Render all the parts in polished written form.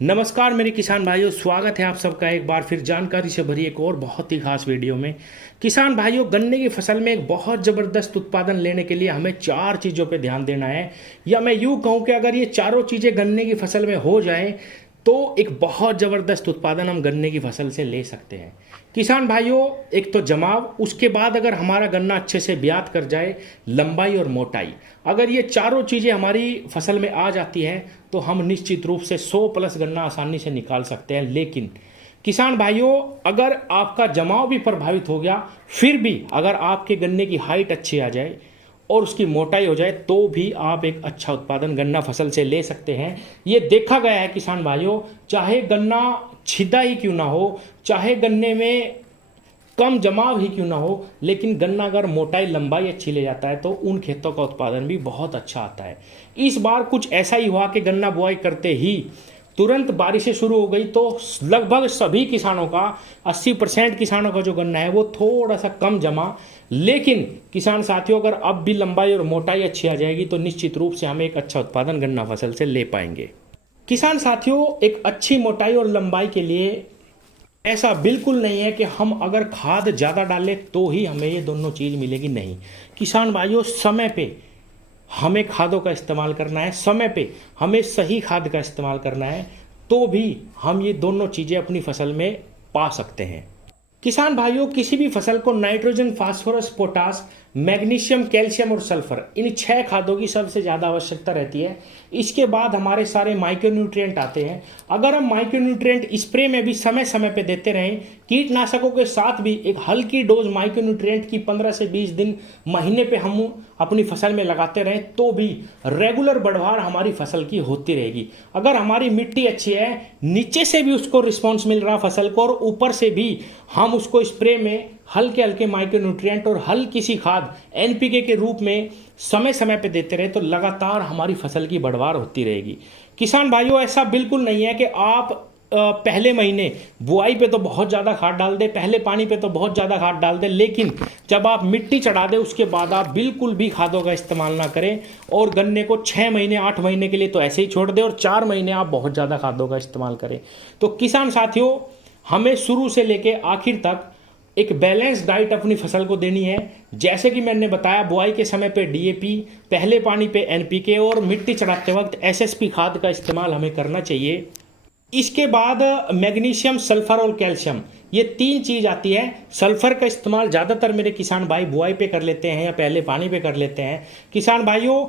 नमस्कार मेरे किसान भाइयों, स्वागत है आप सबका एक बार फिर जानकारी से भरी एक और बहुत ही खास वीडियो में। किसान भाइयों, गन्ने की फसल में एक बहुत ज़बरदस्त उत्पादन लेने के लिए हमें चार चीज़ों पे ध्यान देना है, या मैं यूँ कहूँ कि अगर ये चारों चीज़ें गन्ने की फसल में हो जाएं तो एक बहुत ज़बरदस्त उत्पादन हम गन्ने की फसल से ले सकते हैं। किसान भाइयों, एक तो जमाव, उसके बाद अगर हमारा गन्ना अच्छे से ब्यात कर जाए, लंबाई और मोटाई, अगर ये चारों चीज़ें हमारी फसल में आ जाती हैं तो हम निश्चित रूप से 100 प्लस गन्ना आसानी से निकाल सकते हैं। लेकिन किसान भाइयों, अगर आपका जमाव भी प्रभावित हो गया, फिर भी अगर आपके गन्ने की हाइट अच्छी आ जाए और उसकी मोटाई हो जाए तो भी आप एक अच्छा उत्पादन गन्ना फसल से ले सकते हैं। ये देखा गया है किसान भाइयों, चाहे गन्ना छिदा ही क्यों ना हो, चाहे गन्ने में कम जमाव ही क्यों ना हो, लेकिन गन्ना अगर मोटाई लंबाई अच्छी ले जाता है तो उन खेतों का उत्पादन भी बहुत अच्छा आता है। इस बार कुछ ऐसा ही हुआ कि गन्ना बुआई करते ही तुरंत बारिशें शुरू हो गई तो लगभग सभी किसानों का 80% किसानों का जो गन्ना है वो थोड़ा सा कम जमा। लेकिन किसान साथियों, अगर अब भी लंबाई और मोटाई अच्छी आ जाएगी तो निश्चित रूप से हम एक अच्छा उत्पादन गन्ना फसल से ले पाएंगे। किसान साथियों, एक अच्छी मोटाई और लंबाई के लिए ऐसा बिल्कुल नहीं है कि हम अगर खाद ज़्यादा डालें तो ही हमें ये दोनों चीज़ मिलेगी, नहीं। किसान भाइयों, समय पे हमें खादों का इस्तेमाल करना है, समय पे हमें सही खाद का इस्तेमाल करना है, तो भी हम ये दोनों चीज़ें अपनी फसल में पा सकते हैं। किसान भाइयों, किसी भी फसल को nitrogen, phosphorus, potash, magnesium, calcium और सल्फर, इन 6 खादों की सबसे ज़्यादा आवश्यकता रहती है। इसके बाद हमारे सारे माइक्रोन्यूट्रिएंट आते हैं। अगर हम माइक्रोन्यूट्रिएंट स्प्रे में भी समय समय पे देते रहें, कीटनाशकों के साथ भी एक हल्की डोज माइक्रोन्यूट्रिएंट की 15 से 20 दिन महीने पे हम अपनी फसल में लगाते रहें, तो भी रेगुलर बढ़वार हमारी फसल की होती रहेगी। अगर हमारी मिट्टी अच्छी है, नीचे से भी उसको रिस्पॉन्स मिल रहा फसल को, और ऊपर से भी हम उसको स्प्रे में हल्के हल्के माइक्रोन्यूट्रिएंट और हल्की सी खाद एनपीके के रूप में समय समय पे देते रहे, तो लगातार हमारी फसल की बढ़वार होती रहेगी। किसान भाइयों, ऐसा बिल्कुल नहीं है कि आप पहले महीने बुआई पे तो बहुत ज़्यादा खाद डाल दे, पहले पानी पे तो बहुत ज़्यादा खाद डाल दे, लेकिन जब आप मिट्टी चढ़ा दे उसके बाद आप बिल्कुल भी खादों का इस्तेमाल ना करें, और गन्ने को 6 महीने 8 महीने के लिए तो ऐसे ही छोड़ दें, और 4 महीने आप बहुत ज़्यादा खादों का इस्तेमाल करें। तो किसान साथियों, हमें शुरू से लेके आखिर तक एक बैलेंस डाइट अपनी फसल को देनी है। जैसे कि मैंने बताया, बुआई के समय पे डीएपी, पहले पानी पे एनपीके और मिट्टी चढ़ाते वक्त एसएसपी खाद का इस्तेमाल हमें करना चाहिए। इसके बाद मैग्नीशियम, सल्फर और कैल्शियम, ये 3 चीज आती है। सल्फर का इस्तेमाल ज़्यादातर मेरे किसान भाई बुआई पे कर लेते हैं या पहले पानी पे कर लेते हैं। किसान भाइयों,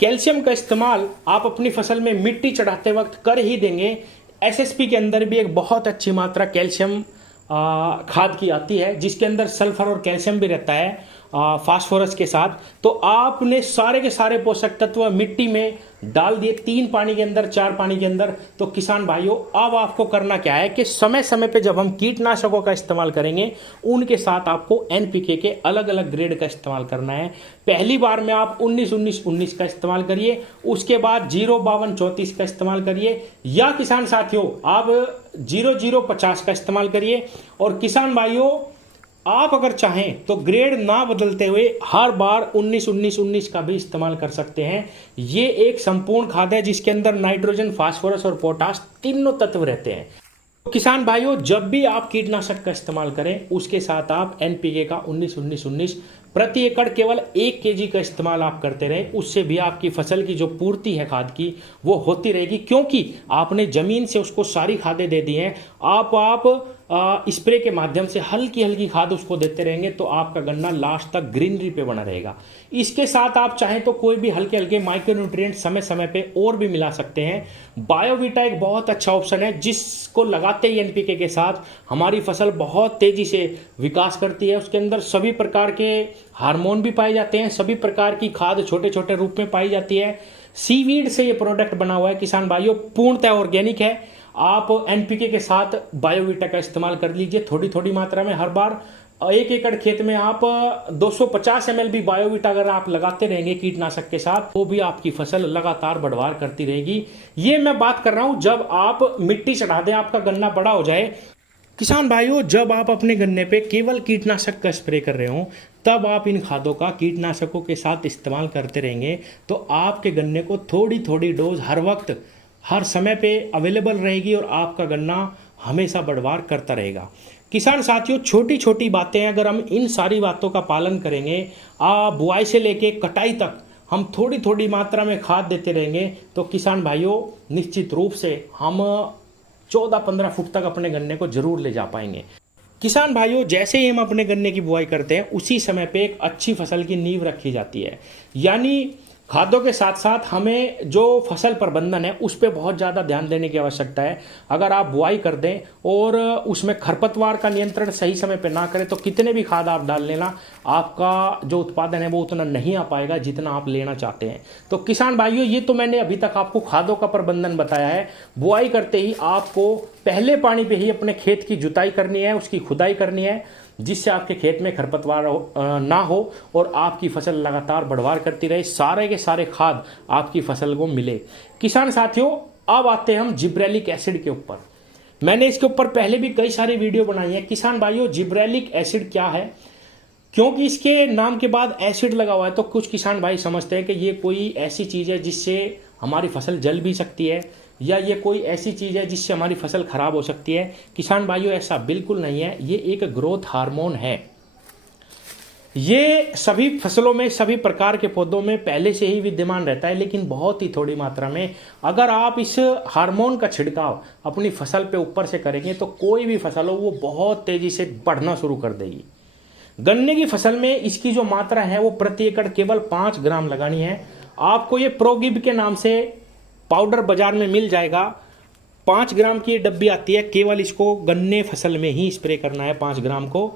कैल्शियम का इस्तेमाल आप अपनी फसल में मिट्टी चढ़ाते वक्त कर ही देंगे। एसएसपी के अंदर भी एक बहुत अच्छी मात्रा कैल्शियम खाद की आती है, जिसके अंदर सल्फर और कैल्शियम भी रहता है फास्फोरस के साथ। तो आपने सारे के सारे पोषक तत्व मिट्टी में डाल दिए, 3 पानी के अंदर, 4 पानी के अंदर। तो किसान भाइयों, अब आपको करना क्या है कि समय समय पे जब हम कीटनाशकों का इस्तेमाल करेंगे, उनके साथ आपको एनपीके के अलग अलग ग्रेड का इस्तेमाल करना है। पहली बार में आप 19-19-19 का इस्तेमाल करिए, उसके बाद 0-52-34 का इस्तेमाल करिए, या किसान साथियों आप 00-50 का इस्तेमाल करिए। और किसान भाइयों, आप अगर चाहें तो ग्रेड ना बदलते हुए हर बार 19-19-19 का भी इस्तेमाल कर सकते हैं। ये एक संपूर्ण खाद है जिसके अंदर नाइट्रोजन, फास्फोरस और पोटास तीनों तत्व रहते हैं। तो किसान भाइयों, जब भी आप कीटनाशक का इस्तेमाल करें, उसके साथ आप एनपीके का 19-19-19 प्रति एकड़ केवल 1 केजी का इस्तेमाल आप करते रहें। उससे भी आपकी फसल की जो पूर्ति है खाद की, वो होती रहेगी, क्योंकि आपने जमीन से उसको सारी खादें दे दी हैं। आप स्प्रे के माध्यम से हल्की हल्की खाद उसको देते रहेंगे, तो आपका गन्ना लास्ट तक ग्रीनरी पे बना रहेगा। इसके साथ आप चाहें तो कोई भी हल्के हल्के माइक्रोन्यूट्रिएंट समय समय पे और भी मिला सकते हैं। बायोवीटा एक बहुत अच्छा ऑप्शन है, जिसको लगाते ही एनपीके के साथ हमारी फसल बहुत तेजी से विकास करती है। उसके अंदर सभी प्रकार के हार्मोन भी पाए जाते हैं, सभी प्रकार की खाद छोटे छोटे रूप में पाई जाती है। सीवीड से ये प्रोडक्ट बना हुआ है किसान भाइयों, पूर्णतः ऑर्गेनिक है। आप एनपीके के साथ बायोवीटा का इस्तेमाल कर लीजिए थोड़ी थोड़ी मात्रा में। हर बार 1 एकड़ खेत में आप 250 ml भी बायोवीटा अगर आप लगाते रहेंगे कीटनाशक के साथ, तो भी आपकी फसल लगातार बढ़वार करती रहेगी। ये मैं बात कर रहा हूं जब आप मिट्टी चढ़ा दें, आपका गन्ना बड़ा हो जाए। किसान भाइयों, जब आप अपने गन्ने पे केवल कीटनाशक का स्प्रे कर रहे हो, तब आप इन खादों का कीटनाशकों के साथ इस्तेमाल करते रहेंगे, तो आपके गन्ने को थोड़ी थोड़ी डोज हर वक्त हर समय पे अवेलेबल रहेगी और आपका गन्ना हमेशा बढ़वार करता रहेगा। किसान साथियों, छोटी छोटी बातें अगर हम इन सारी बातों का पालन करेंगे, बुआई से लेके कटाई तक हम थोड़ी थोड़ी मात्रा में खाद देते रहेंगे, तो किसान भाइयों निश्चित रूप से हम 14-15 फुट तक अपने गन्ने को जरूर ले जा पाएंगे। किसान भाइयों, जैसे ही हम अपने गन्ने की बुआई करते हैं उसी समय पे एक अच्छी फसल की नींव रखी जाती है। यानी खादों के साथ साथ हमें जो फसल प्रबंधन है उस पर बहुत ज़्यादा ध्यान देने की आवश्यकता है। अगर आप बुआई कर दें और उसमें खरपतवार का नियंत्रण सही समय पर ना करें तो कितने भी खाद आप डाल लेना, आपका जो उत्पादन है वो उतना नहीं आ पाएगा जितना आप लेना चाहते हैं। तो किसान भाइयों, ये तो मैंने अभी तक आपको खादों का प्रबंधन बताया है। बुआई करते ही आपको पहले पानी पे ही अपने खेत की जुताई करनी है, उसकी खुदाई करनी है, जिससे आपके खेत में खरपतवार ना हो और आपकी फसल लगातार बढ़वार करती रहे, सारे के सारे खाद आपकी फसल को मिले। किसान साथियों, अब आते हैं हम जिब्रेलिक एसिड के ऊपर। मैंने इसके ऊपर पहले भी कई सारी वीडियो बनाई है। किसान भाइयों, जिब्रेलिक एसिड क्या है? क्योंकि इसके नाम के बाद एसिड लगा हुआ है तो कुछ किसान भाई समझते हैं कि ये कोई ऐसी चीज़ है जिससे हमारी फसल जल भी सकती है, या ये कोई ऐसी चीज़ है जिससे हमारी फसल खराब हो सकती है। किसान भाइयों, ऐसा बिल्कुल नहीं है। ये एक ग्रोथ हार्मोन है। ये सभी फसलों में, सभी प्रकार के पौधों में पहले से ही विद्यमान रहता है, लेकिन बहुत ही थोड़ी मात्रा में। अगर आप इस हार्मोन का छिड़काव अपनी फसल पे ऊपर से करेंगे तो कोई भी फसल हो वो बहुत तेजी से बढ़ना शुरू कर देगी। गन्ने की फसल में इसकी जो मात्रा है वो प्रति एकड़ केवल 5 ग्राम लगानी है। आपको ये प्रोगिब के नाम से पाउडर बाजार में मिल जाएगा। 5 ग्राम की डब्बी आती है, केवल इसको गन्ने फसल में ही स्प्रे करना है 5 ग्राम को।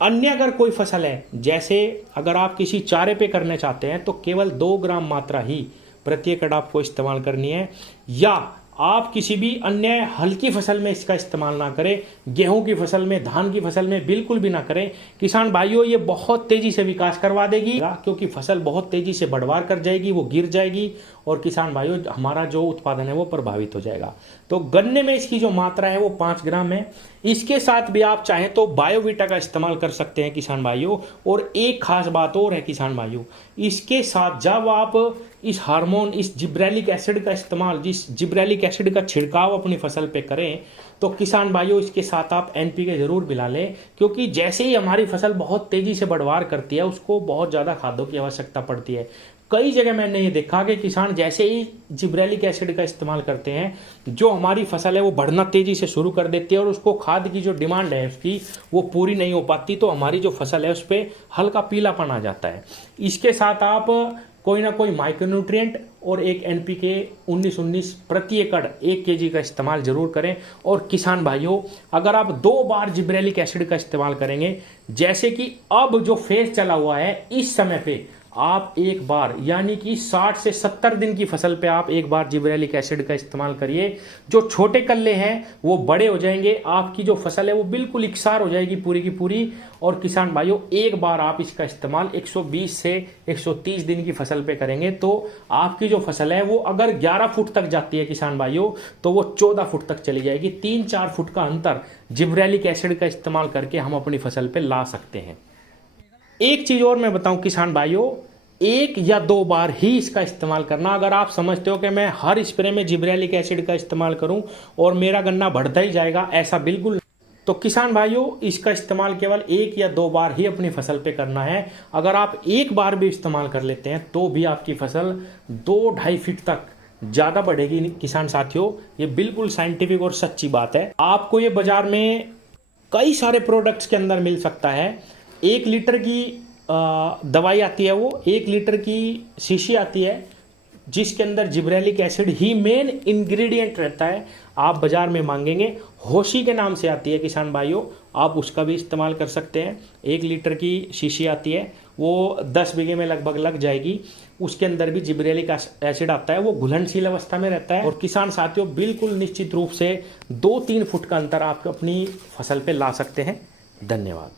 अन्य अगर कोई फसल है, जैसे अगर आप किसी चारे पे करना चाहते हैं तो केवल 2 ग्राम मात्रा ही प्रति एकड़ आपको इस्तेमाल करनी है। या आप किसी भी अन्य हल्की फसल में इसका इस्तेमाल ना करें, गेहूं की फसल में, धान की फसल में बिल्कुल भी ना करें। किसान भाइयों, ये बहुत तेजी से विकास करवा देगी, क्योंकि फसल बहुत तेजी से बढ़वार कर जाएगी, वो गिर जाएगी और किसान भाइयों हमारा जो उत्पादन है वो प्रभावित हो जाएगा। तो गन्ने में इसकी जो मात्रा है वो 5 ग्राम है। इसके साथ भी आप चाहें तो बायोवीटा का इस्तेमाल कर सकते हैं किसान भाइयों। और एक खास बात और है किसान भाइयों, इसके साथ जब आप इस हार्मोन, इस जिब्रेलिक एसिड का इस्तेमाल, जिस जिब्रेलिक एसिड का छिड़काव अपनी फसल पे करें, तो किसान भाइयों इसके साथ आप एनपीके जरूर मिला लें। क्योंकि जैसे ही हमारी फसल बहुत तेजी से बढ़वार करती है उसको बहुत ज़्यादा खादों की आवश्यकता पड़ती है। कई जगह मैंने ये देखा कि किसान जैसे ही जिब्रेलिक एसिड का इस्तेमाल करते हैं, जो हमारी फसल है वो बढ़ना तेजी से शुरू कर देती है और उसको खाद की जो डिमांड है उसकी वो पूरी नहीं हो पाती, तो हमारी जो फसल है उस पर हल्का पीलापन आ जाता है। इसके साथ आप कोई ना कोई माइक्रोन्यूट्रिएंट और एक एनपीके 19-19 प्रति एकड़ 1 kg का इस्तेमाल जरूर करें। और किसान भाइयों, अगर आप 2 बार जिब्रेलिक एसिड का इस्तेमाल करेंगे, जैसे कि अब जो फेज चला हुआ है इस समय पे आप एक बार, यानी कि 60 से 70 दिन की फसल पे आप एक बार जिब्रेलिक एसिड का इस्तेमाल करिए। जो छोटे कल्ले हैं वो बड़े हो जाएंगे, आपकी जो फसल है वो बिल्कुल इकसार हो जाएगी पूरी की पूरी। और किसान भाइयों, एक बार आप इसका इस्तेमाल 120 से 130 दिन की फसल पे करेंगे तो आपकी जो फसल है वो अगर 11 फुट तक जाती है किसान भाइयों, तो वो 14 फुट तक चली जाएगी। 3-4 फुट का अंतर जिब्रेलिक एसिड का इस्तेमाल करके हम अपनी फसल पे ला सकते हैं। एक चीज और मैं बताऊं किसान भाइयों, 1 या 2 बार ही इसका इस्तेमाल करना। अगर आप समझते हो कि मैं हर स्प्रे में जिब्रेलिक एसिड का इस्तेमाल करूं और मेरा गन्ना बढ़ता ही जाएगा, ऐसा बिल्कुल नहीं। तो किसान भाइयों, इसका इस्तेमाल केवल 1 या 2 बार ही अपनी फसल पे करना है। अगर आप एक बार भी इस्तेमाल कर लेते हैं तो भी आपकी फसल 2-2.5 फीट तक ज़्यादा बढ़ेगी। किसान साथियों, ये बिल्कुल साइंटिफिक और सच्ची बात है। आपको ये बाजार में कई सारे प्रोडक्ट्स के अंदर मिल सकता है। 1 लीटर की दवाई आती है, वो 1 लीटर की शीशी आती है जिसके अंदर जिब्रेलिक एसिड ही मेन इंग्रेडिएंट रहता है। आप बाजार में मांगेंगे, होशी के नाम से आती है किसान भाइयों, आप उसका भी इस्तेमाल कर सकते हैं। 1 लीटर की शीशी आती है, वो 10 बीघे में लगभग लग जाएगी। उसके अंदर भी जिब्रेलिक एसिड आता है, वो घुलनशील अवस्था में रहता है। और किसान साथियों, बिल्कुल निश्चित रूप से 2-3 फुट का अंतर आप अपनी फसल पे ला सकते हैं। धन्यवाद।